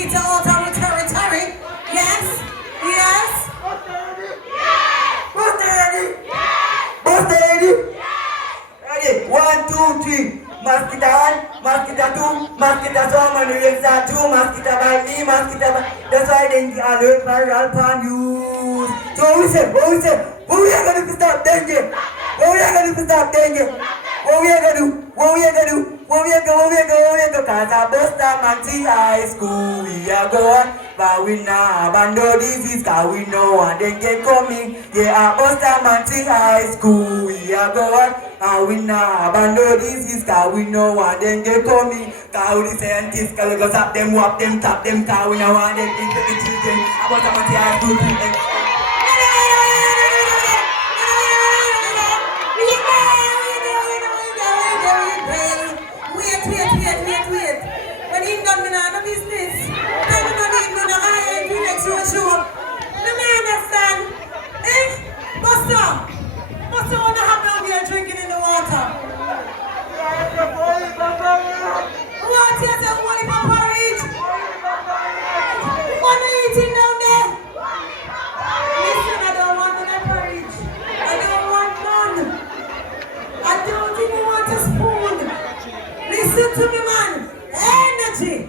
Mosquito out of our territory. Yes? Yes? Ready? 1, 2, 3. Mosquito 1, mosquito 2, mosquito some and we start 2, mosquito bite me, mosquito bite. That's why they alert viral pan use. So what we say? What we are gonna do to stop dengue? What we are gonna do to stop dengue? What we are gonna do? What we are gonna do? What we are gonna cause I bust a man high school. We are going, but we not abandon disease cause we know and they get coming. Yeah, I bust a man high school. We are going, and we not abandon disease cause we know and they get coming. Cause the scientists cause we go stop them, whop them, tap them cause we know and they think the children. I bust a man high school. Wait. When he done me no business, then we don't need no high end next show. No me understand. Eh? Buster wanna have down there drinking in the water. What is it? What is porridge? What are you eating down there? Listen, I don't want no porridge. I don't want none. I don't even want a spoon. Listen to me, man. Energy.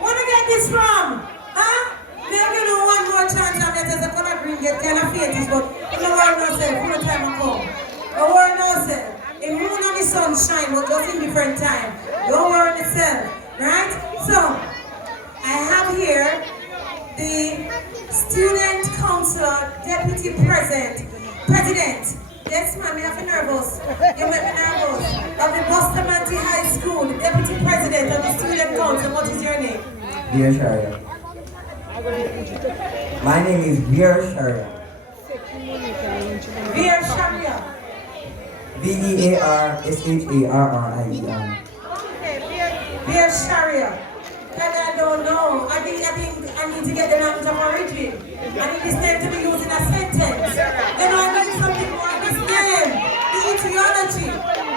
Wanna get this from? Huh? They're gonna one more chance and let us a color green get kind of fetish, but in the world no say, full time I come. The world no say. The moon and the sun shine, but just in different time. Don't worry yourself. Right? So, I have here the Student Council Deputy President. Yes, ma'am, you have me nervous. You make me nervous. Of the Bustamante High School, the Deputy President of the Student Council. What is your name? Veer Sharia. My name is Veer Sharia. Veer Sharia. Veersharrier. Okay, Veer Sharia. And I don't know. I think I need to get the language of origin. I need this name to be used in a sentence. You know, I need something more. This name, the etiology.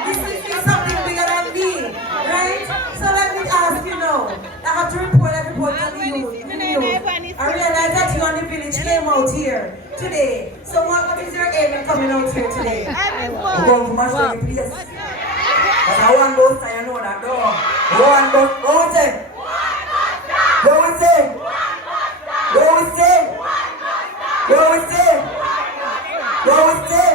This is something bigger than me, right? So let me ask you now. today. So what is your aim in coming out here today? I'm going to mash the place. But I want both sides, I know that door. One both, what we say? What we say? What we say? What we say? What we say?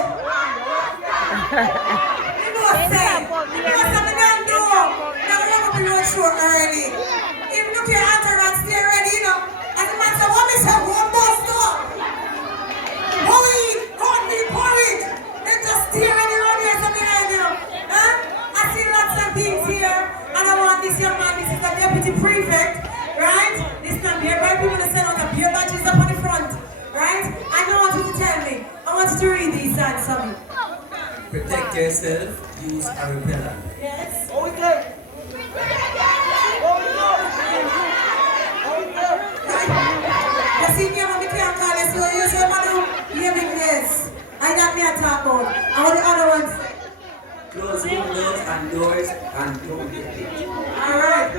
You know what I'm saying? You know what I'm going to do? Now we're going to be real short early. If look your entourage, stay ready, you know. And the man said, what is that? One more stop. Porridge. They just stay ready around here, something like you know. Huh? I see lots of things here. And I want this young man, this is the deputy prefect, right? This time here, right? People that send out the beer badges up on the front, right? I don't want you to tell me. I want you to read these signs for me. Protect yourself, use a repellent. Yes. You see me, I'm can't call it, so you say, Manu, hear me, yes. I got me a talk about. And what the other ones say? Close windows and doors and don't get it. Alright.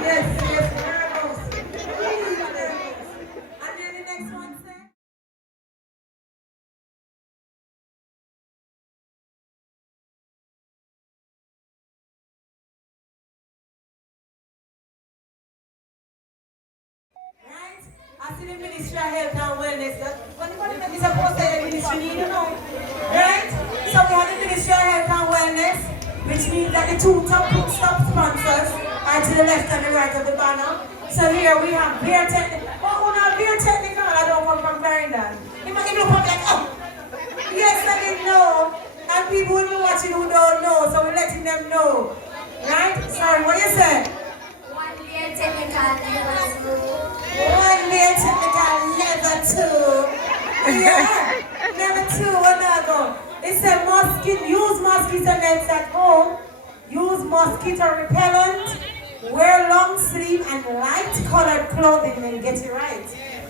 Yes, and then the next one say? Right? I see the Ministry of Health and Wellness. What is supposed to say the ministry, you know? Right? So we have the Ministry of Health and Wellness, which means that the two top sponsors are to the left and the right of the banner. So here we have beer technical. Oh, we have beer technical. I don't come from Clarendon. You might look up like, oh, yes, I didn't know. And people who are watching who don't know, so we're letting them know. Right? Sorry, what you say? One beer technical level 2. One beer technical level 2. Yeah, level 2, what I go? It said use mosquito nets at home, use mosquito repellent, wear long sleeve and light colored clothing and get it right.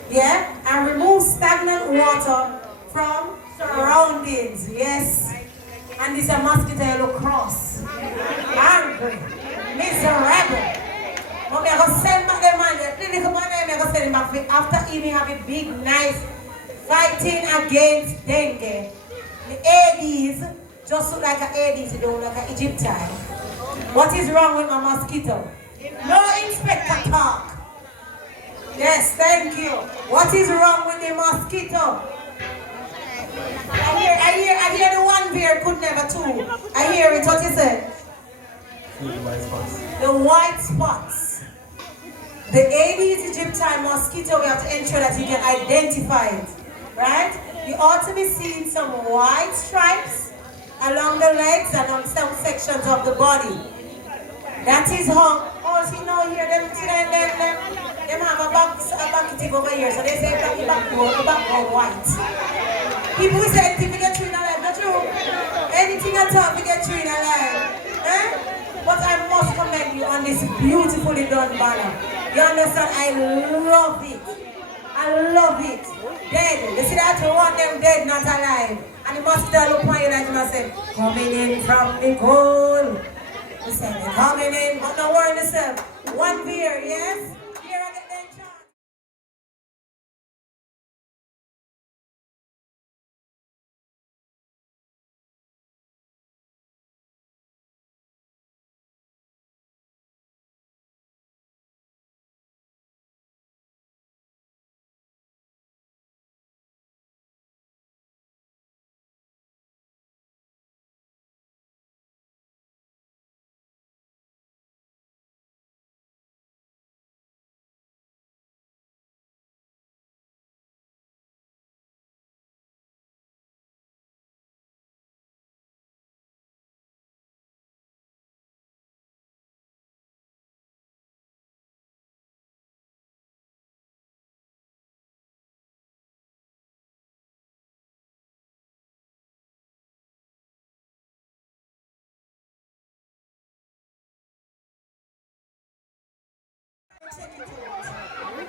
Yeah, and remove stagnant water from surroundings. Yes. And this is a mosquito look cross, angry, miserable. But I'm going to send back the man, the clinical man, I'm going to send him back after eating have a big, nice fighting against dengue. The ADs just look like an ADs, they don't look like an Egyptian. What is wrong with my mosquito? No inspector talk. Yes, thank you. What is wrong with the mosquito? I hear the one bear could never two. I hear it, what you said? The white spots. The Aedes aegypti mosquito, we have to ensure that you can identify it. Right? You ought to be seeing some white stripes along the legs and on some sections of the body. That is how, oh, see now here, them have a bucket over here, so they say the backbone white. People say anything to get you in alive, not true? Anything at all to get you in alive. Eh? But I must commend you on this beautifully done banner. You understand? I love it. I love it. Dead. You see that you want them dead, not alive. And the mosquito look on you like you say, coming in from the cold. You say, they're coming in, but don't worry yourself. One beer, yes? Here I get that chance.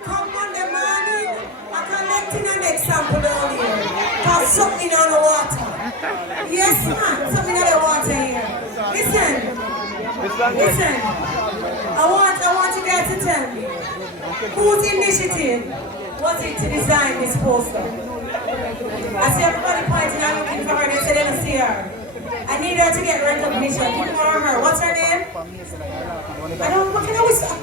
Come on the morning, I'm collecting an example down here. Cause something on the water. Yes man, something on the water here. Listen, Listen, I want you guys to tell me, whose initiative was it to design this poster? I see everybody pointing and looking for her, they say they don't see her. I need her to get recognition. Give more of her. What's her name? I don't know, what can I whistle?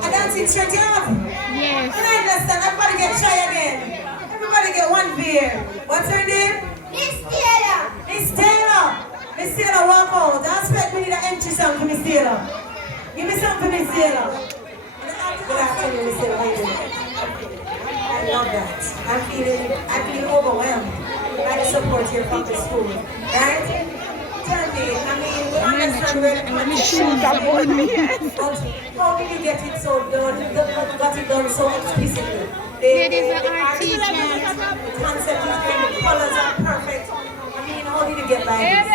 I dancing straight up. Yes. Can I understand? Everybody get shy again. Everybody get one beer. What's her name? Miss Taylor. Miss Taylor. Miss Taylor, walk out. Don't expect me to need an entry song for Miss Taylor. Give me something for Miss Taylor. Good afternoon, Miss Taylor. How you doing? I love that. I'm feeling overwhelmed by the support here from the school. Right? Tell me, I mean, we understand where the connection is. But how did you get it so done? Got it done so explicitly? Ladies are our teachers. The concept is great, the colors are perfect. I mean, how did you get by this?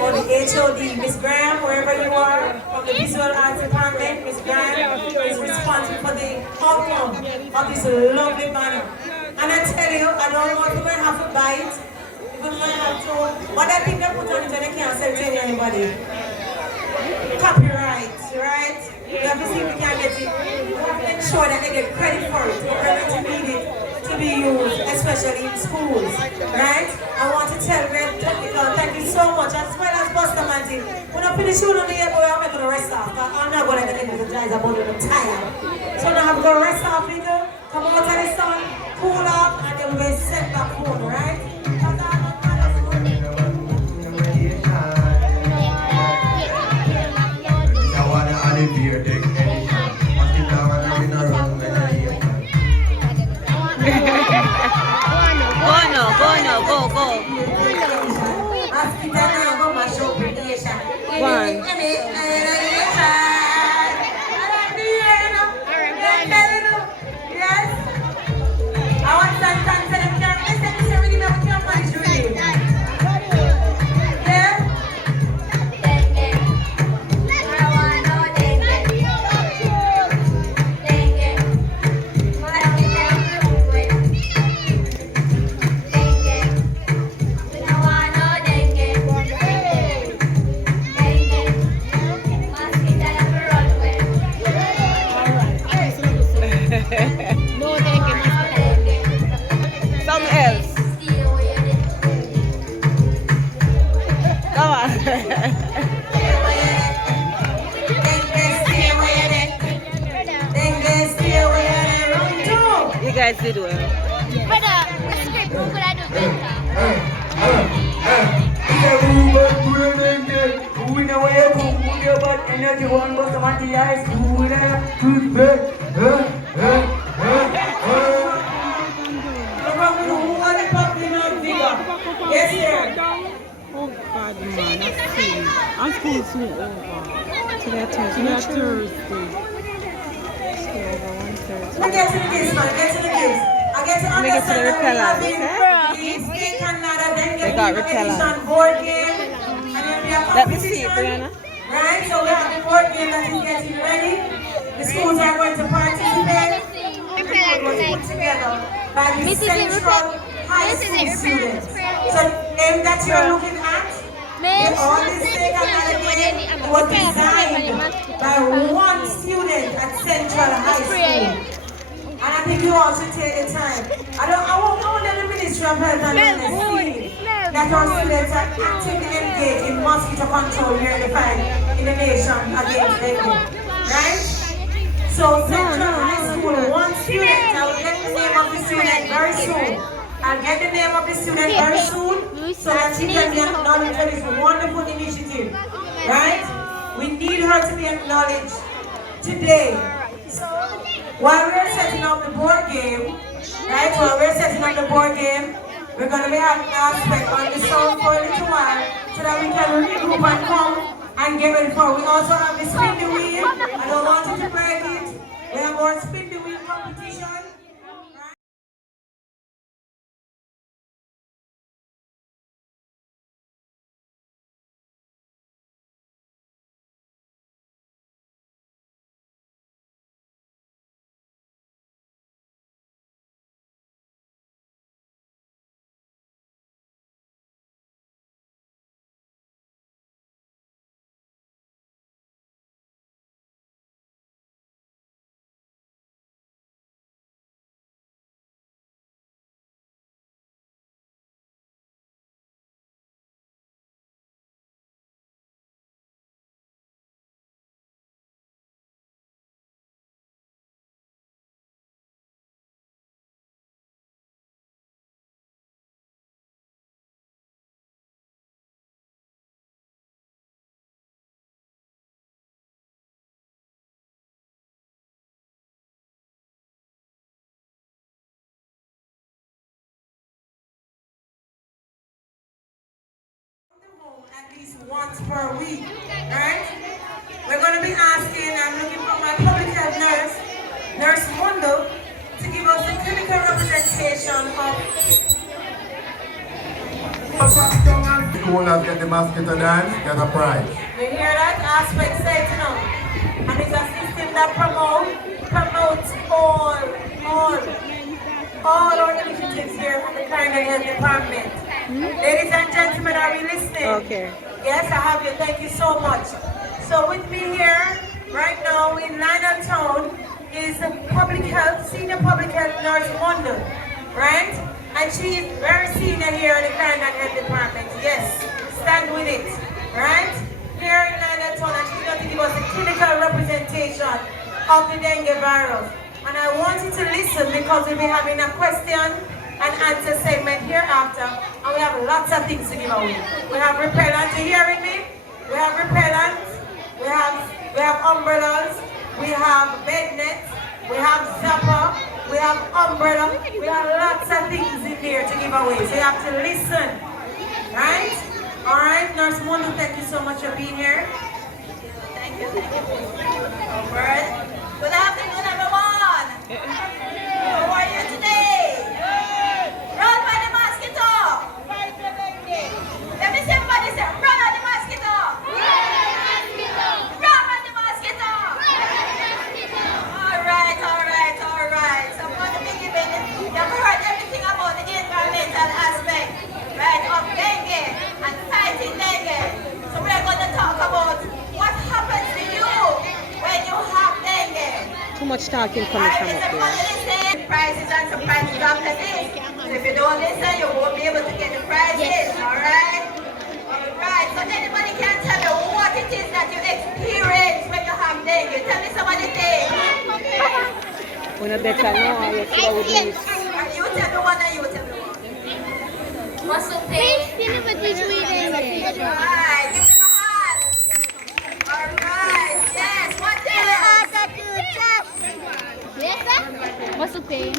Or the HOD, Miss Graham, wherever you are, from the Visual Arts Department, Miss Graham is responsible for the outcome of this lovely banner. And I tell you, I don't know if you're going to have to buy it, if you're going to have to, but I think they put on it and they can't sell it to anybody. Copyright, right? You have to see if we can get it. We have to ensure that they get credit for it. We're going to need it to be used, especially in schools, right? I want to tell Red Technical, thank you so much, as well as Buster Manty. When I finish shooting on the air, I'm going to rest off. I'm not going to get into the guys about it, I'm tired. So now I'm going to rest off, nigga. Come out of the sun, cool off, and then we're going to set back home, right? One. Yes. I want some time to them camp. Listen, this is really my camp manage really. Yeah? Dengue. I want no dengue. Dengue. Mosquito with. Dengue. I want no dengue. Dengue. Mosquito run with. No dengue, mosquito. Something else. Stay away with it. Come on. Stay with it. Dengue, stay with it. Run two. You guys did well. Brother, the script, who could I do better? Yes, sir. Oh God, man, I see. I'm school soon over. Today Thursday. I get to the case, man. Get to the case. I get to understand that we have the State Canada Dengue Immunization Board game. And then we have Let me see, competition. Brianna. Right? So we have the board game that is getting ready. The schools are going to participate. It was put together by the Central High School students. So the game that you're looking at, all this State Canada game was designed by one student at Central High School. And I think you all should take the time. I won't let the Ministry of Health and Wellness see that our students are actively engaged in mosquito control here in the fight in the nation against dengue. Right? So Central High School, one student, I will get the name of the student very soon. I'll get the name of the student very soon so that she can be acknowledged for this wonderful initiative. Right? We need her to be acknowledged today. While we're setting up the board game, right? While we're setting up the board game, we're going to be having an aspect on the sound for a little while so that we can regroup and come and get ready for it. We also have the spin the wheel. I don't want you to break it. We have our spin the wheel competition. at least once per week, right? We're going to be asking and looking for my public health nurse, Nurse Mundo, to give us a clinical representation of Who will get the mosquito dance, get a prize. you hear that? Aspect said, you know. And it's a system that promotes all our initiatives here at the Clarendon Health Department. Ladies and gentlemen, are you listening? Okay. Yes, I have you. Thank you so much. So with me here, right now in London Town, is the senior public health nurse Mundo, right? And she is very senior here at the Clarendon Health Department. Yes, stand with it, right? Here in London Town, and she's going to give us a clinical representation of the dengue virus. And I want you to listen because we'll be having a question and answer segment hereafter, and we have lots of things to give away. We have repellent, you hearing me? We have repellent, we have umbrellas, we have bed nets, we have zapper, we have umbrella, we have lots of things in here to give away. So you have to listen, right? All right, Nurse Mundo, thank you so much for being here. Thank you. All right. Good afternoon, everyone. How are you today? Run by the mosquito. Let me see everybody say, run by the mosquito. Run by the mosquito. All right. So I'm going to be giving, you've heard everything about the environmental aspect, right, of dengue and fighting dengue. So we're going to talk about what happens to you when you have dengue. Too much talking coming from up there. Listen, prizes and surprises after this. So if you don't listen, you won't be able to get the prizes. Alright? Alright. So anybody can tell me what it is that you experience when you have dengue. Tell me some of the things. When I better know, you see what we do. You tell me one and you tell me one. Muscle pain. Alright. Give them a hand. Alright. Yes. What else? Muscle pain.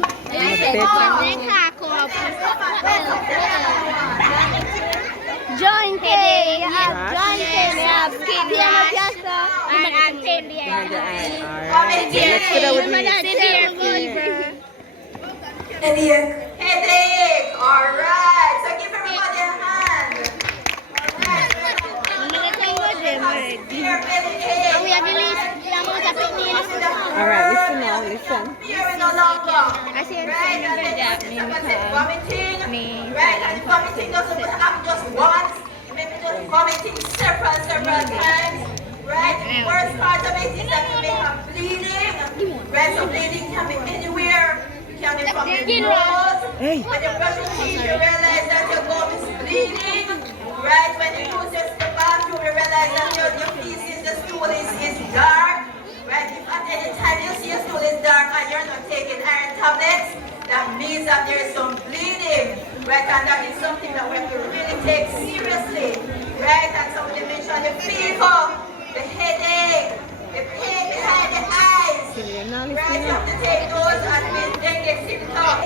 Joint pain. Joint pain. Skin and pain Behind your eye. Alright. Let's put it with me. severe fever. Headache. Alright. So give everybody a hand. Alright. Severe headache. We have released the amount of Alright, listen now, listen. Fear no longer. I see Right, and then someone said vomiting. Right, and vomiting doesn't happen just once. Maybe just vomiting several times. Right, the worst part of it is that you may have bleeding. Right, so bleeding can be anywhere. It can be from your nose. When you brush your teeth, you realize that your gum is bleeding. Right, when you use the bathroom, you realize that your feces, the stool is dark. Right, if at any time you see your stool is dark and you're not taking iron tablets, that means that there is some bleeding. Right, and that is something that we have to really take seriously. Right, and somebody mentioned the fever, the headache, the pain behind the eyes. Right, you have to take those as being dengue symptoms.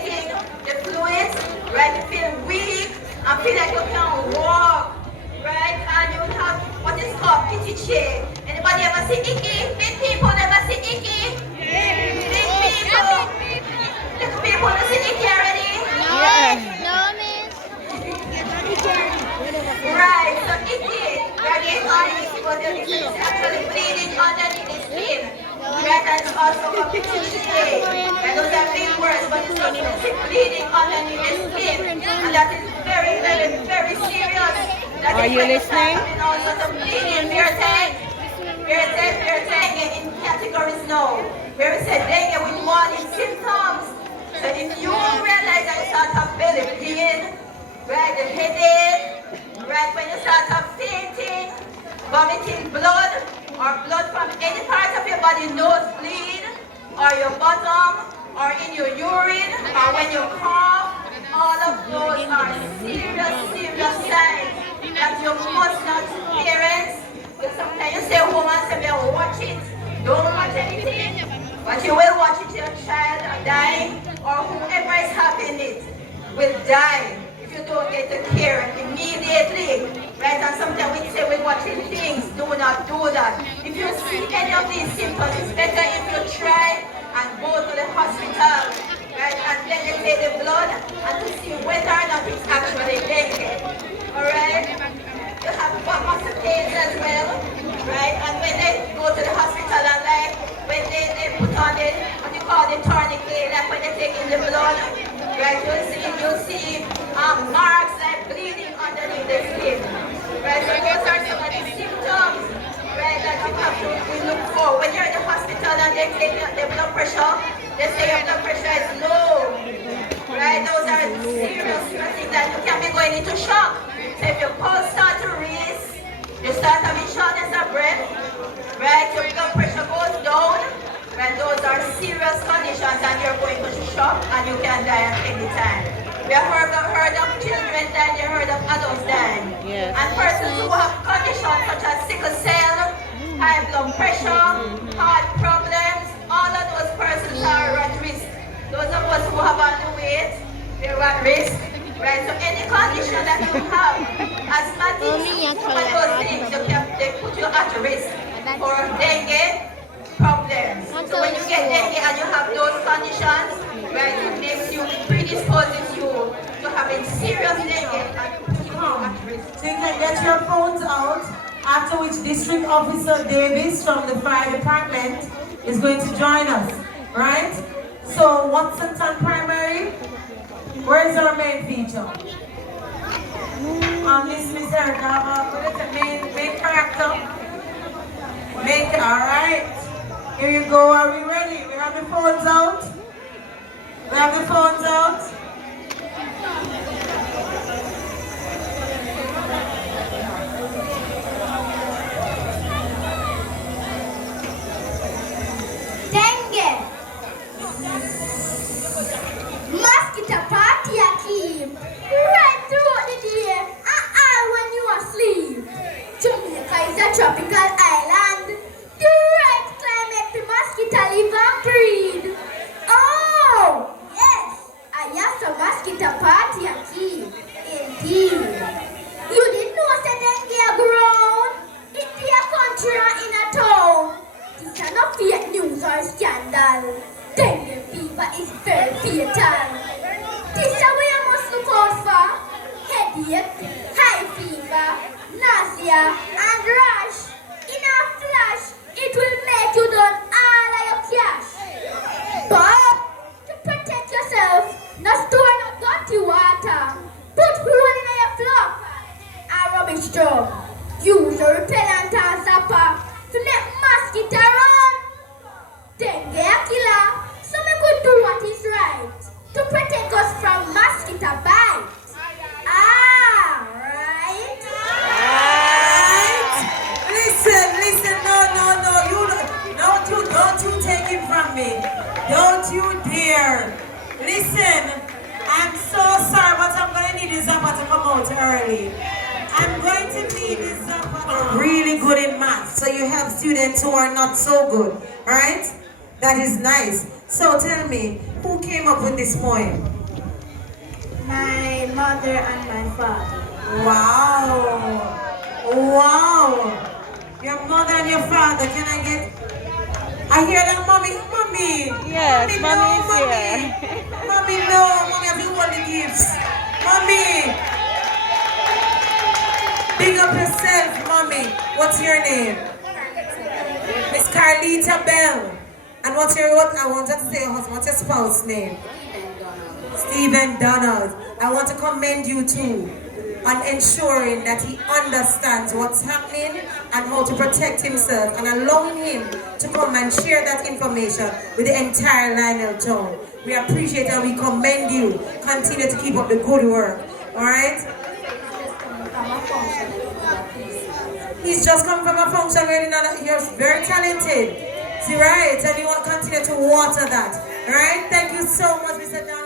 The fluids, right, you feel weak and feel like you can't walk. Right, and you have what is called itchy chain. Anybody ever see icky? Big people never see icky? Big people. Little people never see icky already? No, miss. Right, so icky. Right, it's on the icky, but it's actually bleeding underneath the skin. Right, and it's also called itchy chain. And those are big words, but it's also bleeding underneath the skin. And that is very, very, very serious. Are you listening? We're saying in categories now. Where we said dengue with warning symptoms. So if you realize that you start to belly pain, right, the headache, right, when you start to fainting, vomiting blood, or blood from any part of your body, nosebleed, or your bottom, or in your urine, or when you cough, all of those are serious signs that you must not experience. Sometimes you say, woman, say, watch it. Don't watch anything. But you will watch it, your child dying, or whoever is having it will die if you don't get the care immediately. Right? And sometimes we say we're watching things. Do not do that. If you see any of these symptoms, it's better if you try and go to the hospital. Right? And then they take the blood and to see whether or not it's actually dengue. Alright? You have muscle pains as well. Right? And when they go to the hospital and like when they put on the what you call the tourniquet, like when they take in the blood, right? You'll see marks like bleeding underneath the skin. Right? So those are some of the symptoms, right, that you have to look for. When you're in the hospital and they take the blood pressure, they say your blood pressure is low. Right? Those are serious things that you can be going into shock. So if your pulse starts to raise, you start having shortness of breath, right? Your blood pressure goes down, right? Those are serious conditions and you're going to shock and you can die at any time. We have heard of children dying, you heard of adults dying. Yes. And persons who have conditions such as sickle cell, high blood pressure, heart problems, all of those persons are at risk. Those of us who have underweight, they're at risk. Right, so any condition that you have, asthmatic, some of those things, they put you at risk for dengue problems. So when you get dengue and you have those conditions, right, it makes you, predisposes you to having serious dengue and putting you at risk. So you can get your phones out, after which District Officer Davis from the fire department is going to join us, right? So Watsonton Primary, where's our main feature? Miss Erica, what is it? Main character? Alright. Here you go, are we ready? We have the phones out? We have the phones out? Dengue. Mosquito party came right throughout the day and all when you are asleep. Jamaica is a tropical island. The right climate for mosquito live and breed. Oh, yes, I have some mosquito party came. Indeed. You didn't know that dengue grown in the country or in a town. This is not fake news or scandal. Dengue fever is very fatal. This is what you must look out for. Headache, high fever, nausea, and rash. In a flash, it will make you done all of your cash. But to protect yourself, no store no dirty water. Put hole in your floor. A rubbish drum. Use a repellent and zapper to make mosquito run. Dengue a killer, so we could do what is right to protect us from mosquito bite. Right? Listen, no, don't you take it from me. Don't you dare. Listen, I'm so sorry, but I'm going to need this Zappa to come out early. I'm going to need this Zappa really good in math, so you have students who are not so good, alright? That is nice. So tell me, who came up with this poem? My mother and my father. Wow. Your mother and your father, can I get... I hear that, mommy. Yes, Mommy, mommy is here. Mommy, no. Mommy, have you got the gifts? Mommy. Big up yourself, mommy. What's your name? Miss Carlita Bell. And what I want you to say, what's your spouse's name? Stephen Donald. I want to commend you too on ensuring that he understands what's happening and how to protect himself and allowing him to come and share that information with the entire Lionel town. We appreciate and we commend you. Continue to keep up the good work. Alright? He's just come from a function where you're very talented. See, right? And you want to continue to water that. Alright? Thank you so much, Mr. Donald.